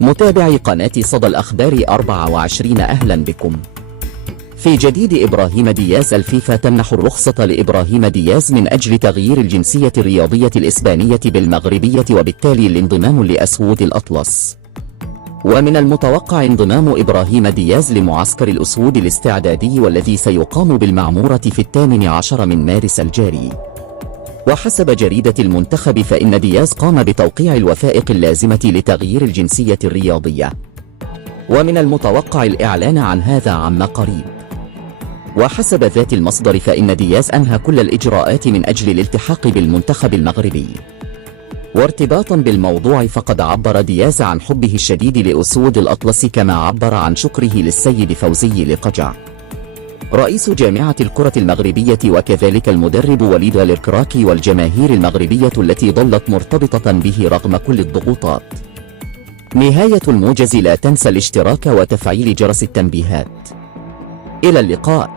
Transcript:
متابعي قناة صدى الأخبار 24 أهلا بكم. في جديد إبراهيم دياز، الفيفا تمنح الرخصة لإبراهيم دياز من أجل تغيير الجنسية الرياضية الإسبانية بالمغربية وبالتالي الانضمام لأسود الأطلس. ومن المتوقع انضمام إبراهيم دياز لمعسكر الأسود الاستعدادي والذي سيقام بالمعمورة في 18 من مارس الجاري. وحسب جريدة المنتخب فإن دياز قام بتوقيع الوثائق اللازمة لتغيير الجنسية الرياضية، ومن المتوقع الإعلان عن هذا عما قريب. وحسب ذات المصدر فإن دياز أنهى كل الإجراءات من أجل الالتحاق بالمنتخب المغربي. وارتباطا بالموضوع فقد عبر دياز عن حبه الشديد لأسود الأطلس، كما عبر عن شكره للسيد فوزي لقجع رئيس جامعة الكرة المغربية، وكذلك المدرب وليد الكراكي والجماهير المغربية التي ظلت مرتبطة به رغم كل الضغوطات. نهاية الموجز، لا تنسى الاشتراك وتفعيل جرس التنبيهات. إلى اللقاء.